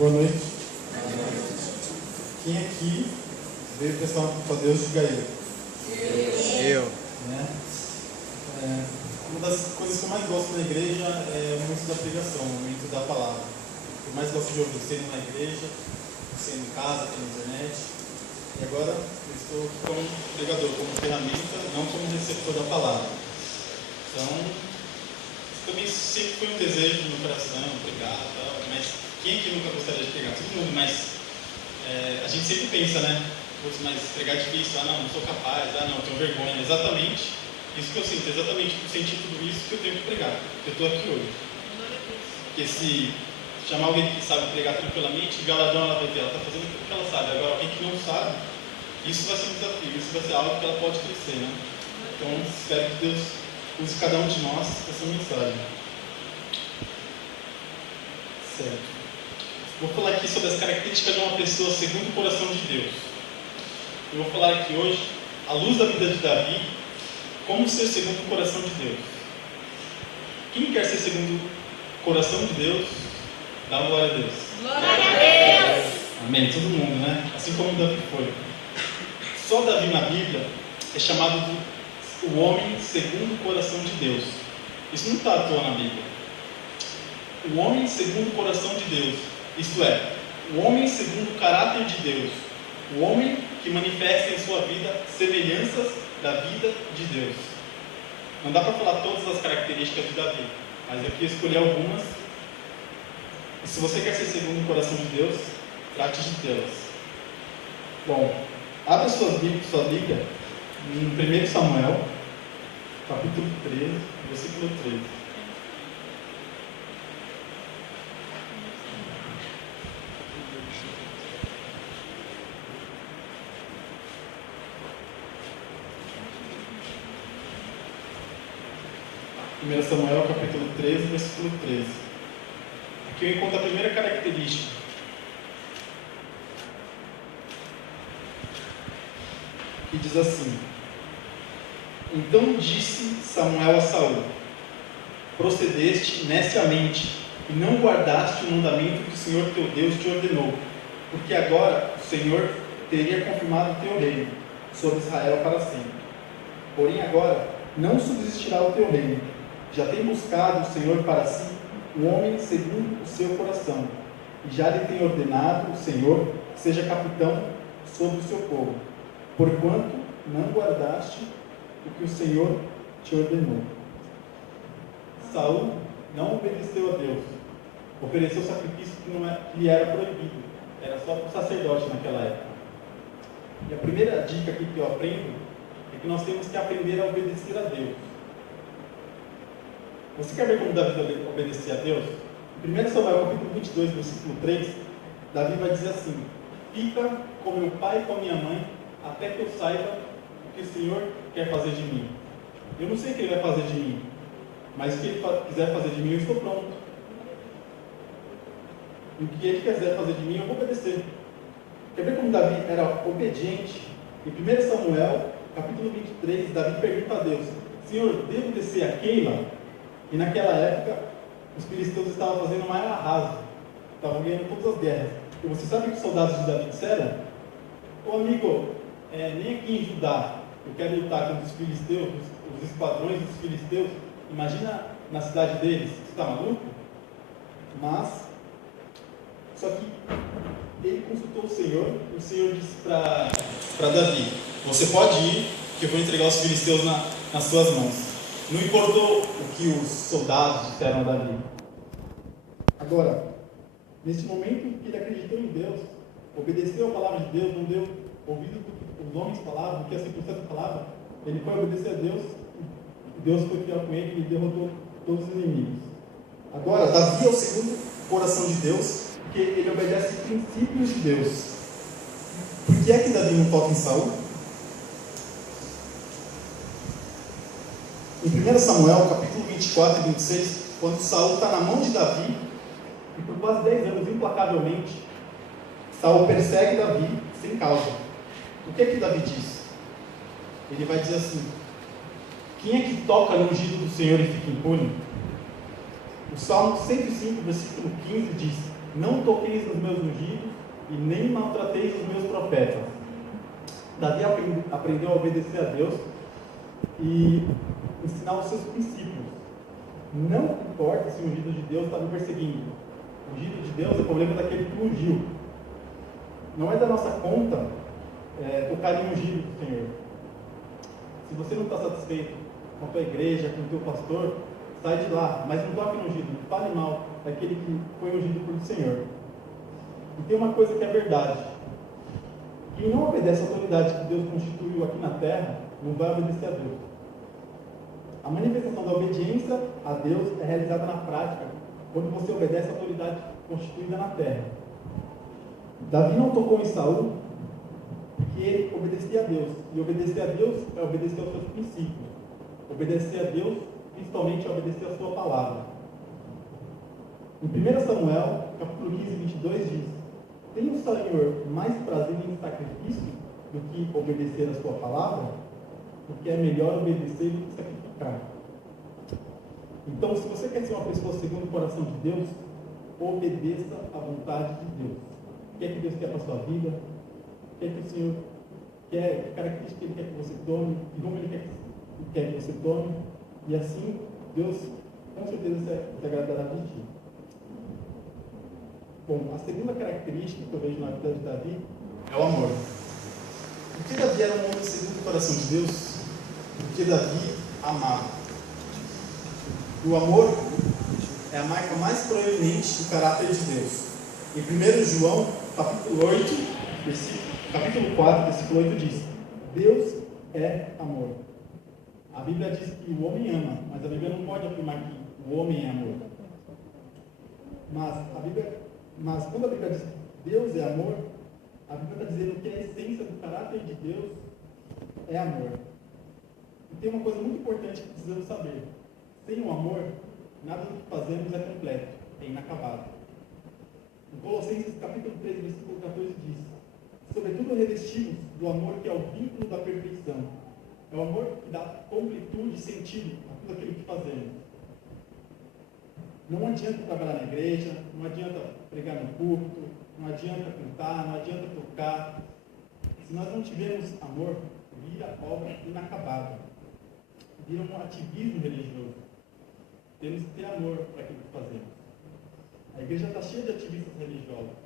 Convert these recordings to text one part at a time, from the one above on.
Boa noite. Quem aqui veio prestar para Deus, diga eu. Né? Uma das coisas que eu mais gosto na igreja é o momento da pregação, o momento da palavra. Eu mais gosto de ouvir, sendo na igreja, sendo em casa, pela internet. E agora eu estou aqui como pregador, como ferramenta, não como receptor da palavra. Então, também sempre foi um desejo no meu coração, pregar e tal, mas quem aqui nunca gostaria de pregar? Todo mundo, mas a gente sempre pensa, né? Mas pregar é difícil, não sou capaz, não, tenho vergonha. Exatamente isso que eu sinto, exatamente por sentir tudo isso que eu tenho que pregar, que eu estou aqui hoje. Porque se chamar alguém que sabe pregar tranquilamente, galadão ela vai ter, ela está fazendo tudo que ela sabe. Agora, alguém que não sabe, isso vai ser um desafio, isso vai ser algo que ela pode crescer, né? Então, espero que Deus use cada um de nós essa mensagem. Certo. Vou falar aqui sobre as características de uma pessoa segundo o coração de Deus. Eu vou falar aqui hoje, à luz da vida de Davi, como ser segundo o coração de Deus. Quem quer ser segundo o coração de Deus, dá glória a Deus. Glória a Deus! Amém, todo mundo, né? Assim como Davi foi. Só Davi na Bíblia é chamado de o homem segundo o coração de Deus. Isso não está à toa na Bíblia. O homem segundo o coração de Deus, isto é, o homem segundo o caráter de Deus, o homem que manifesta em sua vida semelhanças da vida de Deus. Não dá para falar todas as características de Davi, mas eu quis escolher algumas. E se você quer ser segundo o coração de Deus, trate de tê-las. Bom, abra sua Bíblia em 1 Samuel, capítulo 13, versículo 13. Primeiro Samuel, capítulo 13, versículo 13. Aqui eu encontro a primeira característica. Que diz assim: Então disse Samuel a Saul: Procedeste neciamente e não guardaste o mandamento que o Senhor teu Deus te ordenou, porque agora o Senhor teria confirmado o teu reino sobre Israel para sempre. Porém agora não subsistirá o teu reino. Já tem buscado o Senhor para si um homem segundo o seu coração, e já lhe tem ordenado o Senhor que seja capitão sobre o seu povo, porquanto não guardaste o que o Senhor te ordenou. Saul não obedeceu a Deus, ofereceu sacrifício que lhe era proibido, era só para o sacerdote naquela época. E a primeira dica aqui que eu aprendo é que nós temos que aprender a obedecer a Deus. Você quer ver como Davi obedecia a Deus? Em 1 Samuel capítulo 22, versículo 3, Davi vai dizer assim: Fica com meu pai e com a minha mãe, até que eu saiba o que o Senhor quer fazer de mim. Eu não sei o que ele vai fazer de mim, mas o que ele quiser fazer de mim, eu estou pronto. E o que ele quiser fazer de mim, eu vou obedecer. Quer ver como Davi era obediente? Em 1 Samuel capítulo 23, Davi pergunta a Deus: Senhor, devo descer a Keila? E naquela época, os filisteus estavam fazendo uma era rasa, estavam ganhando todas as guerras. E você sabe o que os soldados de Davi disseram? Ô amigo, nem aqui em Judá eu quero lutar contra os filisteus, os esquadrões dos filisteus. Imagina na cidade deles, você está maluco? Mas, só que ele consultou o Senhor, e o Senhor disse para Davi: Você pode ir, que eu vou entregar os filisteus nas suas mãos. Não importou o que os soldados disseram a Davi. Agora, nesse momento que ele acreditou em Deus, obedeceu a palavra de Deus, não deu ouvido do que os homens falavam, do que a circunstância falava, ele foi obedecer a Deus, e Deus foi fiel com ele e derrotou todos os inimigos. Agora, Davi é o segundo coração de Deus, porque ele obedece princípios de Deus. Por que é que Davi não toca em Saul? Em 1 Samuel, capítulo 24 e 26, quando Saul está na mão de Davi, e por quase 10 anos, implacavelmente, Saul persegue Davi sem causa. O que é que Davi diz? Ele vai dizer assim: quem é que toca no ungido do Senhor e fica impune? O Salmo 105, versículo 15 diz: Não toqueis nos meus ungidos e nem maltrateis os meus profetas. Davi aprendeu a obedecer a Deus e ensinar os seus princípios. Não importa se o ungido de Deus está me perseguindo. O ungido de Deus é o problema daquele que ungiu. Não é da nossa conta tocar em ungido do Senhor. Se você não está satisfeito com a tua igreja, com o teu pastor, sai de lá, mas não toque no ungido, não fale mal daquele que foi ungido por Senhor. E tem uma coisa que é verdade: quem não obedece à autoridade que Deus constituiu aqui na terra, não vai obedecer a Deus. A manifestação da obediência a Deus é realizada na prática, quando você obedece à autoridade constituída na terra. Davi não tocou em Saul, porque ele obedecia a Deus. E obedecer a Deus é obedecer aos seus princípios. Obedecer a Deus, principalmente, é obedecer a sua palavra. Em 1 Samuel, capítulo 15, 22, diz: tem o Senhor mais prazer em sacrifício do que obedecer a sua palavra? Porque é melhor obedecer do que sacrificar. Então, se você quer ser uma pessoa segundo o coração de Deus, obedeça à vontade de Deus. O que é que Deus quer para a sua vida? O que é que o Senhor quer? Que característica Ele quer que você tome? E como Ele quer que você tome? E assim, Deus com certeza se agradará de ti. Bom, a segunda característica que eu vejo na vida de Davi é o amor. Porque Davi era um homem segundo o coração de Deus? Porque Davi amava. O amor é a marca mais proeminente do caráter de Deus. Em 1 João, capítulo 4, versículo 8 diz: Deus é amor. A Bíblia diz que o homem ama, mas a Bíblia não pode afirmar que o homem é amor. Mas quando a Bíblia diz que Deus é amor, a Bíblia está dizendo que a essência do caráter de Deus é amor. E tem uma coisa muito importante que precisamos saber: sem o amor, nada do que fazemos é completo, é inacabado. Em Colossenses capítulo 3, versículo 14 diz: sobretudo revestimos do amor que é o vínculo da perfeição. É o amor que dá completude e sentido a tudo aquilo que fazemos. Não adianta trabalhar na igreja, não adianta pregar no púlpito, não adianta cantar, não adianta tocar. Se nós não tivermos amor, vira obra inacabada. Vira um ativismo religioso. Temos que ter amor para aquilo que fazemos. A igreja está cheia de ativistas religiosos.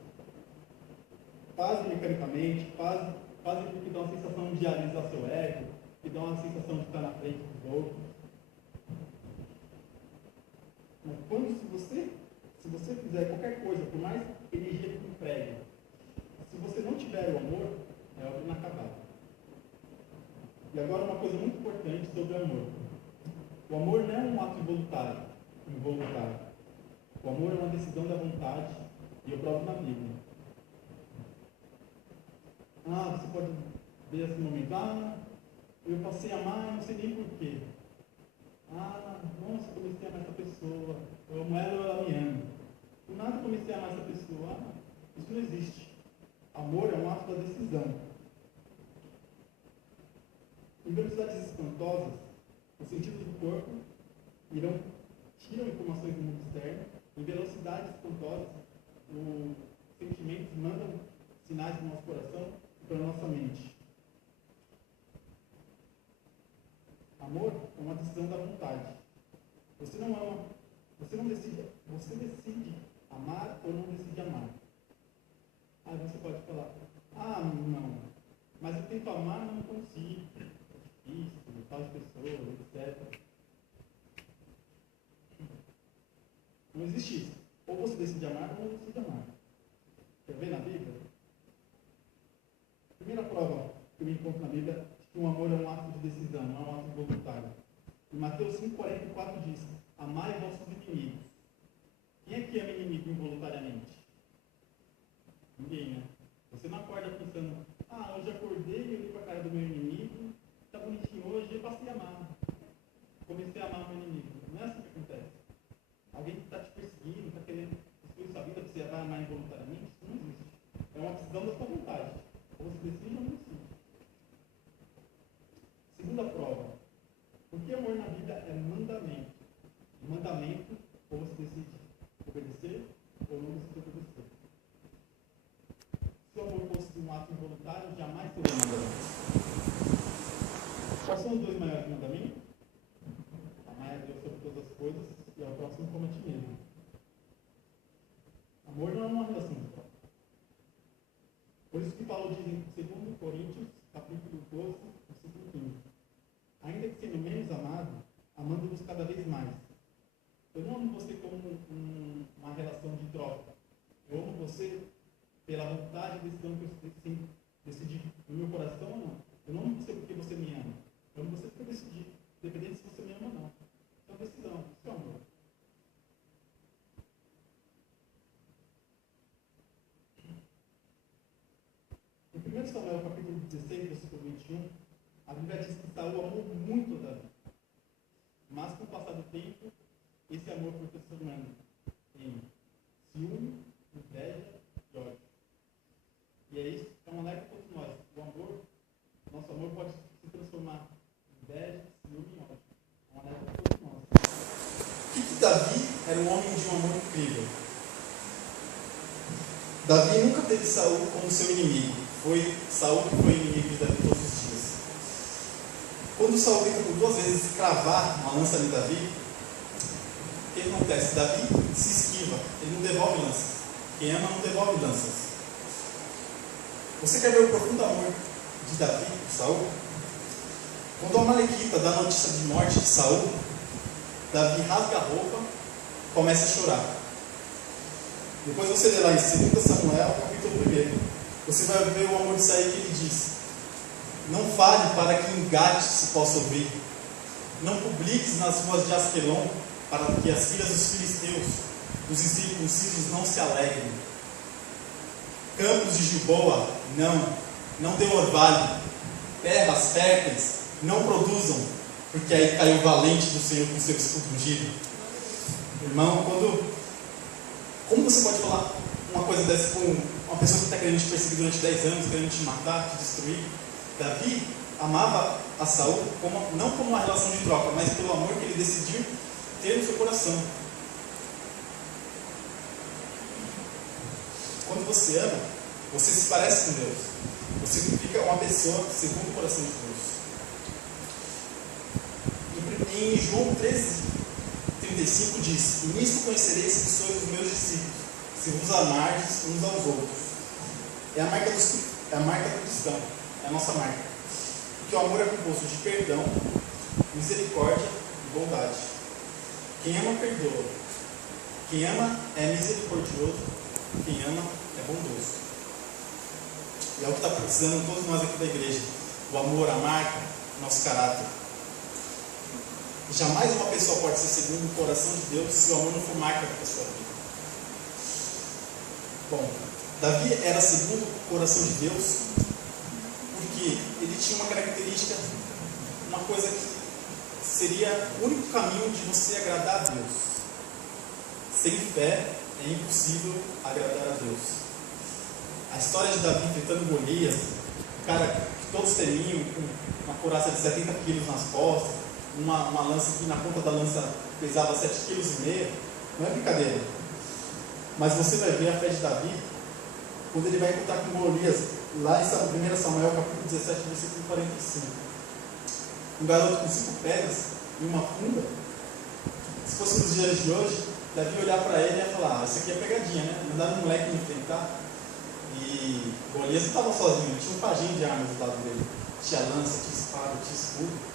Fazem mecanicamente, fazem porque dá uma sensação de realizar seu ego, que dá uma sensação de estar na frente dos outros. Mas se você fizer qualquer coisa, por mais energia que empregue, se você não tiver o amor, é obra inacabada. E agora uma coisa muito importante sobre o amor. O amor não é um ato involuntário. O amor é uma decisão da vontade, e eu provo na Bíblia. Você pode ver esse momento: eu passei a amar e não sei nem porquê. Nossa, comecei a amar essa pessoa. Eu amo ela ou ela me ama. Do nada comecei a amar essa pessoa. Isso não existe. Amor é um ato da decisão. Em velocidades espantosas, os sentidos do corpo tiram informações do mundo externo. Em velocidades espantosas, os sentimentos mandam sinais para o nosso coração e para a nossa mente. Amor é uma decisão da vontade. Você não ama, você decide amar ou não decide amar. Aí você pode falar: não, mas eu tento amar e não consigo. É difícil, tal pessoa, etc. Não existe isso. Ou você decide amar ou não decide amar. Quer ver na Bíblia? A primeira prova que eu encontro na Bíblia é que o amor é um ato de decisão, não é um ato voluntário. Em Mateus 5,44 diz: amai vossos inimigos. Quem é que ama inimigo involuntariamente? Ninguém, né? Você não acorda pensando: hoje acordei e olhei para a cara do meu inimigo, está bonitinho hoje, eu passei a amar. Comecei a amar o meu inimigo. Não é assim que acontece. Alguém que está te perseguindo, está querendo destruir sua vida, você vai amar involuntariamente? Isso não existe. É uma decisão da sua vontade. Ou você decide ou não decide. Segunda prova. Porque amor na vida é mandamento. Mandamento, ou você decide obedecer, ou não decide obedecer. um ato involuntário, jamais seria mandamento. Quais são os dois maiores mandamentos? Amar a Deus sobre todas as coisas e ao próximo como a ti mesmo. Amor não é uma relação de troca. Por isso que Paulo diz em 2 Coríntios, capítulo 12, versículo 15. Ainda que sendo menos amado, amando-vos cada vez mais. Eu não amo você como uma relação de troca. Eu amo você pela vontade e decisão que eu decidi no meu coração ou não. Eu não amo você porque você me ama. Eu amo você porque eu decidi, independente se você me ama ou não. É uma decisão, isso é amor. Em 1 Samuel, capítulo 16, versículo 21, a Bíblia diz que Saul amou muito Davi. Mas com o passar do tempo, esse amor foi se transformando em ciúme, inveja e ódio. E é isso que é um alerta para todos nós. O amor, nosso amor pode se transformar em inveja, ciúme e ódio. É um alerta para todos nós. Por que Davi era um homem de um amor incrível? Davi nunca teve Saul como seu inimigo. Foi Saul que foi inimigo de Davi todos os dias. Quando Saul tenta por 2 vezes cravar uma lança de Davi, o que acontece? Davi se esquiva, ele não devolve lanças. Quem ama não devolve lanças. Você quer ver o profundo amor de Davi por Saul? Quando a Amalequita dá a notícia de morte de Saul, Davi rasga a roupa, começa a chorar. Depois você lê lá em 2 Samuel, capítulo 1. Você vai ver o amor de Saul que ele diz: não fale para que em Gate se possa ouvir. Não publiques nas ruas de Asquelon, para que as filhas dos filisteus, dos incircuncisos, não se alegrem. Campos de Gilboa, não dê orvalho. Terras férteis, não produzam, porque aí caiu o valente do Senhor com seu escudo ungido. Irmão, como você pode falar uma coisa dessa com uma pessoa que está querendo te perseguir durante 10 anos, querendo te matar, te destruir? Davi amava a Saul não como uma relação de troca, mas pelo amor que ele decidiu ter no seu coração. Quando você ama, você se parece com Deus. Você fica uma pessoa segundo o coração de Deus. Em João 13:35 diz: nisso conhecereis que sois os meus discípulos, se vos amardes uns aos outros. É a marca do cristão, é a nossa marca. Porque o amor é composto de perdão, misericórdia e bondade. Quem ama, perdoa. Quem ama é misericordioso. Quem ama é bondoso. E é o que está precisando todos nós aqui da igreja. O amor, a marca, nosso caráter. Jamais uma pessoa pode ser segundo o coração de Deus se o amor não for marca da sua vida. Bom, Davi era segundo o coração de Deus porque ele tinha uma característica, uma coisa que seria o único caminho de você agradar a Deus. Sem fé é impossível agradar a Deus. A história de Davi enfrentando Golias, o cara que todos temiam, com uma couraça de 70 quilos nas costas, uma lança que na ponta da lança pesava 7,5 kg, não é brincadeira. Mas você vai ver a fé de Davi quando ele vai encontrar com Golias, lá em 1 Samuel, capítulo 17, versículo 45. Um garoto com 5 pedras e uma funda. Se fosse nos dias de hoje, Davi olhar para ele e ia falar: isso aqui é pegadinha, né? Mandar um moleque me enfrentar. E Golias não estava sozinho, tinha um pajem de armas do lado dele. Tinha lança, tinha espada, tinha escudo.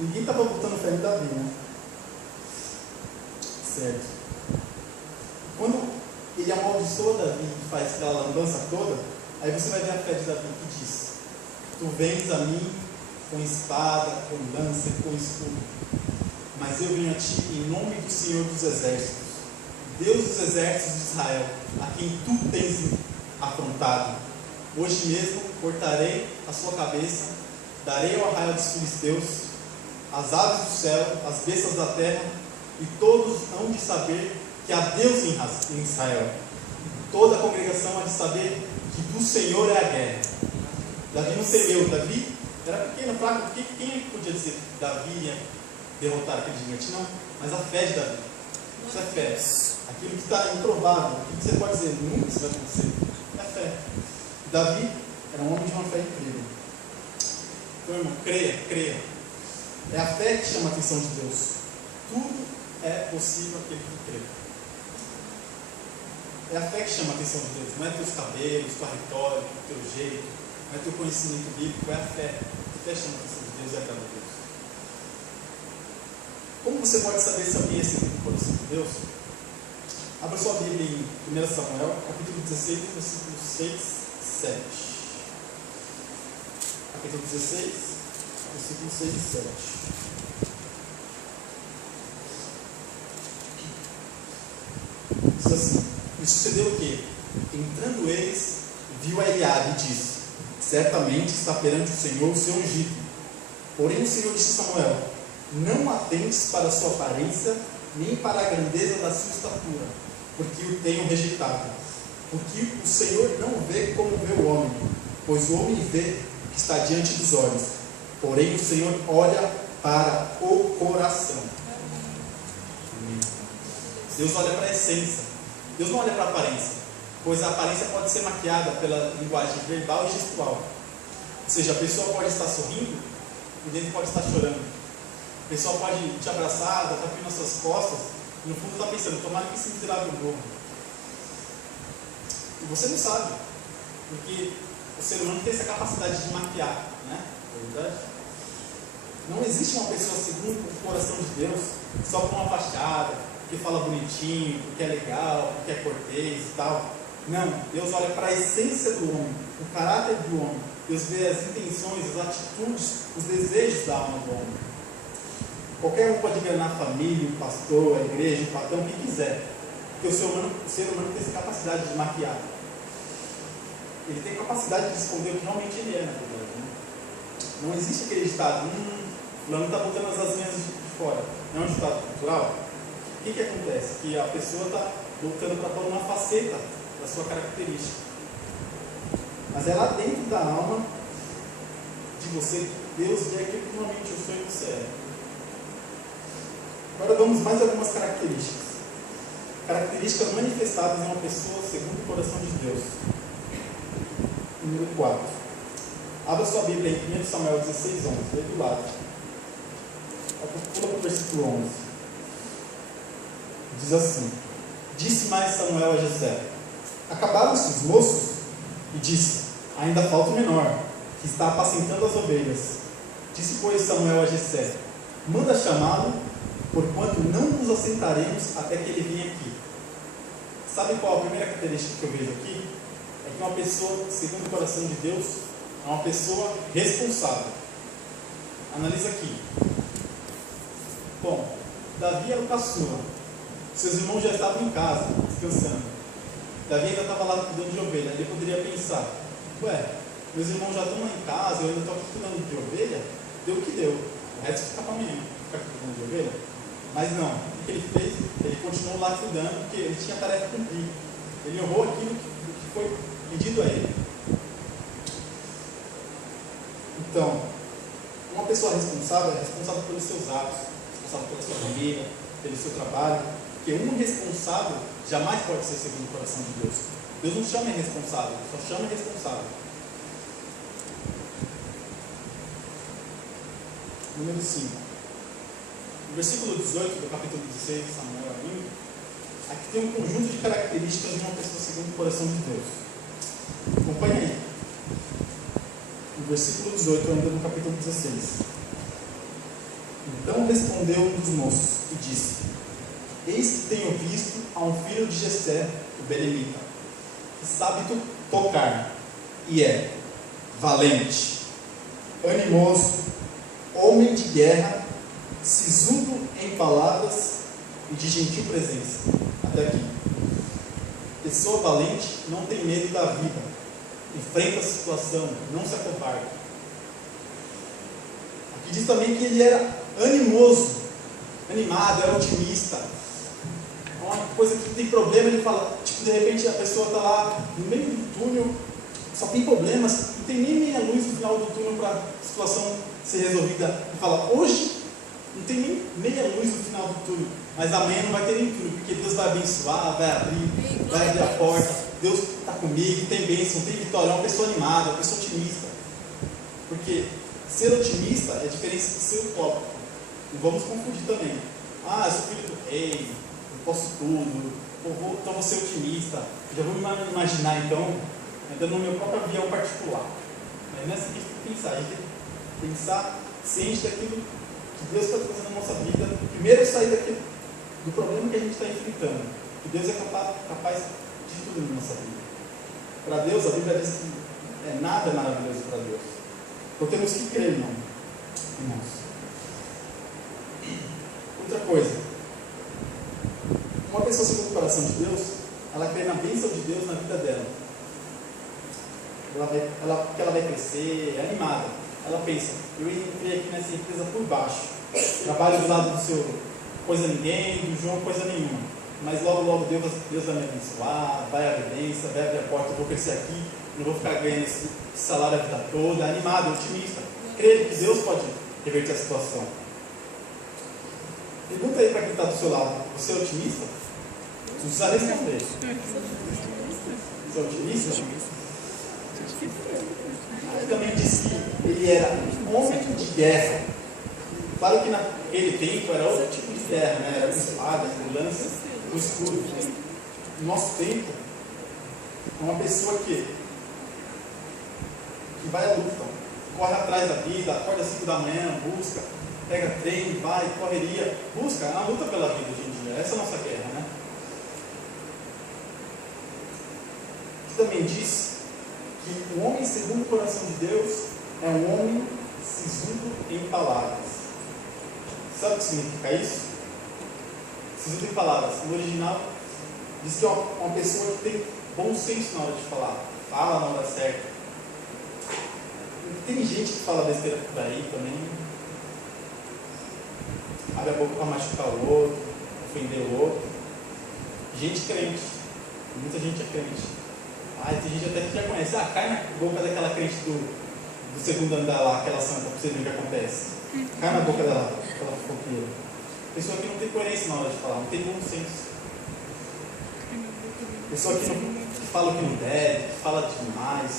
Ninguém estava botando fé em Davi, né? Certo. Quando ele amaldiçoa Davi e faz aquela lambança toda, aí você vai ver a fé de Davi que diz: tu vens a mim com espada, com lança e com escudo, mas eu venho a ti em nome do Senhor dos Exércitos, Deus dos Exércitos de Israel, a quem tu tens afrontado. Hoje mesmo cortarei a sua cabeça, darei ao arraial dos filisteus, as aves do céu, as bestas da terra, e todos hão de saber que há Deus em Israel. Toda a congregação há de saber que do Senhor é a guerra. Davi não temeu. Davi era pequeno, fraco. Quem podia dizer que Davi ia derrotar aquele gigante? Não, mas a fé de Davi. Isso é fé. Aquilo que está improvável, aquilo que você pode dizer, nunca isso vai acontecer. É fé. Davi era um homem de uma fé incrível. Então, irmão, creia. É a fé que chama a atenção de Deus. Tudo é possível aquele que crê. É a fé que chama a atenção de Deus. Não é teus cabelos, tua retórica, teu jeito, não é teu conhecimento bíblico, é a fé. A fé chama a atenção de Deus e agrada a Deus. Como você pode saber se alguém é segundo o coração de Deus? Abra sua Bíblia em 1 Samuel, capítulo 16, versículos 6 e 7. Capítulo 16, versículos 6 e 7. Diz assim: e sucedeu o quê? Entrando eles, viu a Eliabe e disse: certamente está perante o Senhor o seu ungido. Porém o Senhor disse a Samuel: não atentes para a sua aparência, nem para a grandeza da sua estatura, porque o tenho rejeitado. Porque o Senhor não vê como vê o homem, pois o homem vê o que está diante dos olhos. Porém o Senhor olha para o coração. Amém. Deus olha para a essência. Deus não olha para a aparência, pois a aparência pode ser maquiada pela linguagem verbal e gestual. Ou seja, a pessoa pode estar sorrindo e dentro pode estar chorando. A pessoa pode te abraçar, dar tapinha nas suas costas, e no fundo está pensando: tomara que esse miserável morra. E você não sabe, porque o ser humano tem essa capacidade de maquiar, né? É verdade? Não existe uma pessoa segundo o coração de Deus só com uma fachada, que fala bonitinho, porque é legal, porque é cortês e tal. Não, Deus olha para a essência do homem, o caráter do homem. Deus vê as intenções, as atitudes, os desejos da alma do homem. Qualquer um pode enganar a família, o pastor, a igreja, o patrão, quem quiser. Porque o ser humano tem essa capacidade de maquiar. Ele tem capacidade de esconder o que realmente ele é, na verdade. Né? Não existe aquele ditado: fulano está botando as asinhas de fora. Não é um ditado cultural? O que acontece? Que a pessoa está lutando para pôr uma faceta da sua característica. Mas é lá dentro da alma de você que Deus vê aquilo que realmente eu sou e você é. Agora vamos mais algumas características. Características manifestadas em uma pessoa segundo o coração de Deus. Número 4. Abra sua Bíblia em 1 Samuel 16, 11. Vem do lado. Pula para o versículo 11. Diz assim: disse mais Samuel a Jessé: acabaram-se os moços? E disse: ainda falta o menor, que está apacentando as ovelhas. Disse, pois, Samuel a Jessé: manda chamá-lo, porquanto não nos assentaremos até que ele venha aqui. Sabe qual a primeira característica que eu vejo aqui? É que uma pessoa, segundo o coração de Deus, é uma pessoa responsável. Analisa aqui. Bom, Davi era o caçula. Seus irmãos já estavam em casa, descansando. Davi ainda estava lá cuidando de ovelha. Ele poderia pensar: ué, meus irmãos já estão lá em casa, eu ainda estou aqui cuidando de ovelha? Deu o que deu. O resto fica para mim, ficar cuidando de ovelha. Mas não, o que ele fez? Ele continuou lá cuidando, porque ele tinha tarefa a cumprir. Ele honrou aquilo que foi pedido a ele. Então, uma pessoa responsável é responsável pelos seus atos, responsável pela sua família, pelo seu trabalho. Porque um responsável jamais pode ser segundo o coração de Deus. Deus não chama irresponsável, só chama irresponsável. Número 5. No versículo 18 do capítulo 16 de Samuel ainda, aqui tem um conjunto de características de uma pessoa segundo o coração de Deus. Acompanha aí. No versículo 18, ainda no capítulo 16. Então respondeu um dos moços e disse: eis que tenho visto a um filho de Jessé, o belemita, que sabe tocar, e é valente, animoso, homem de guerra, sisudo em palavras e de gentil presença. Até aqui. Pessoa valente não tem medo da vida, enfrenta a situação, não se acovarda. Aqui diz também que ele era animoso, animado, era otimista. Uma coisa que tem problema, ele fala, tipo, de repente a pessoa está lá no meio do túnel, só tem problemas, não tem nem meia luz no final do túnel para a situação ser resolvida. Ele fala, hoje não tem nem meia luz no final do túnel, mas amanhã não vai ter nem túnel, porque Deus vai abençoar, vai abrir a porta. Deus está comigo, tem bênção, tem vitória, é uma pessoa animada, uma pessoa otimista. Porque ser otimista é diferente de ser utópico. Não vamos confundir também. Eu sou filho do rei, eu posso tudo, então vou ser otimista. Já vou me imaginar então, andando no meu próprio avião particular. Mas não é assim que a gente tem que pensar. A gente tem que pensar ciente daquilo que Deus está trazendo na nossa vida. Primeiro sair do problema que a gente está enfrentando. Que Deus é capaz de tudo na nossa vida. Para Deus, a Bíblia diz que nada é maravilhoso para Deus. Então temos que crer, irmãos. Outra coisa. Uma pessoa segundo o coração de Deus, ela crê na bênção de Deus na vida dela. Porque ela vai crescer, é animada. Ela pensa, eu entrei aqui nessa empresa por baixo. Trabalho do lado do seu coisa ninguém, do João coisa nenhuma. Mas logo Deus vai me abençoar, vai abrir bênção, vai abrir a porta, eu vou crescer aqui, não vou ficar ganhando esse salário a vida toda, animado, otimista. Creio que Deus pode reverter a situação. Pergunta aí para quem está do seu lado, você é otimista? Não precisa responder. Você é otimista? Ele também disse que ele era um homem de guerra. Claro que naquele tempo era outro tipo de guerra, né? Era com espada, com lança, com escudo. No nosso tempo, é uma pessoa que vai à luta, corre atrás da vida, acorda às 5 da manhã, busca, pega trem, vai, correria, busca, é uma luta pela vida hoje em dia. Essa é a nossa guerra, né? Também diz que o homem segundo o coração de Deus é um homem sisudo em palavras. Sabe o que significa isso? Sisudo em palavras. No original, diz que é uma pessoa que tem bom senso na hora de falar. Fala na hora certa. Tem gente que fala besteira por aí também. Abre a boca para machucar o outro, ofender o outro. Gente crente. Muita gente é crente. Tem gente até que já conhece. Cai na boca daquela crente do segundo andar lá, aquela santa, para você ver o que acontece. Cai na boca dela, aquela fofoqueira. Pessoa que não tem coerência na hora de falar, não tem bom senso. Pessoa que fala o que não deve, que fala demais.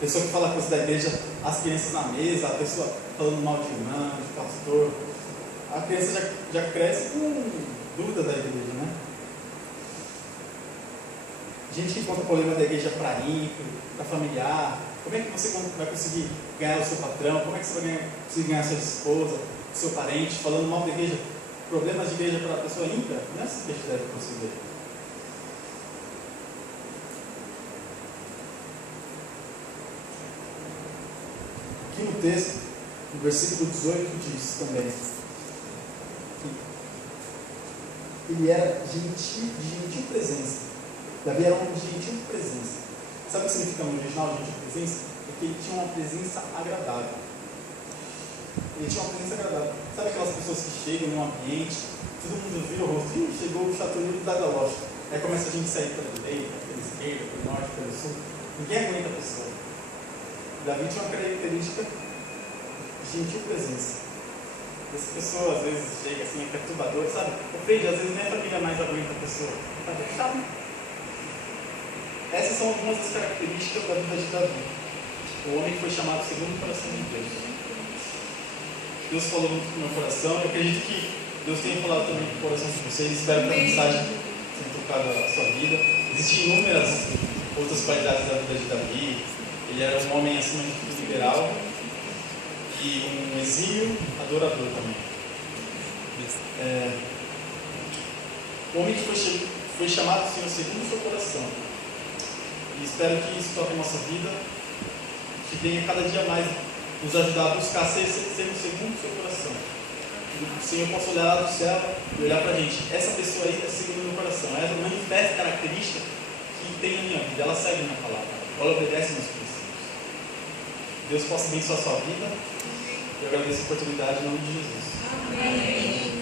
Pessoa que fala coisa da igreja, as crianças na mesa, a pessoa falando mal de irmã, de pastor. A criança já cresce com dúvida da igreja, né? Gente que conta problema da igreja para ímpio, para familiar. Como é que você vai conseguir ganhar o seu patrão? Como é que você vai conseguir ganhar a sua esposa, seu parente, falando mal da igreja? Problemas de igreja para a pessoa ímpia? Não é assim que a gente deve proceder. Aqui no texto, no versículo 18, diz também que ele era de gentil presença. Davi era um gentil presença. Sabe o que significa no original gentil presença? É que ele tinha uma presença agradável. Ele tinha uma presença agradável. Sabe aquelas pessoas que chegam num ambiente, todo mundo vira o rosto, chegou o chatorinho da galocha. Aí começa a gente sair pela direita, pela esquerda, pelo norte, pelo sul. Ninguém aguenta a pessoa. Davi tinha uma característica de gentil presença. Essa pessoa às vezes chega assim, é perturbador, sabe? Ofende, às vezes nem a família mais aguenta a pessoa. Sabe? Essas são algumas das características da vida de Davi. O homem foi chamado segundo o coração de Deus. Deus falou muito no meu coração. Eu acredito que Deus tenha falado também no coração de vocês. Espero que a mensagem tenha tocado a sua vida. Existem inúmeras outras qualidades da vida de Davi. Ele era um homem acima de tudo liberal e um exímio adorador também. O homem que foi chamado Senhor segundo o seu coração. E espero que isso toque a nossa vida, que venha cada dia mais nos ajudar a buscar ser segundo o seu coração. Que o Senhor possa olhar lá do céu e olhar para a gente. Essa pessoa aí está segundo o meu coração. Ela manifesta característica que tem na minha vida. Ela segue a minha palavra. Ela obedece meus princípios. Deus possa abençoar a sua vida. Eu agradeço a oportunidade em nome de Jesus. Amém.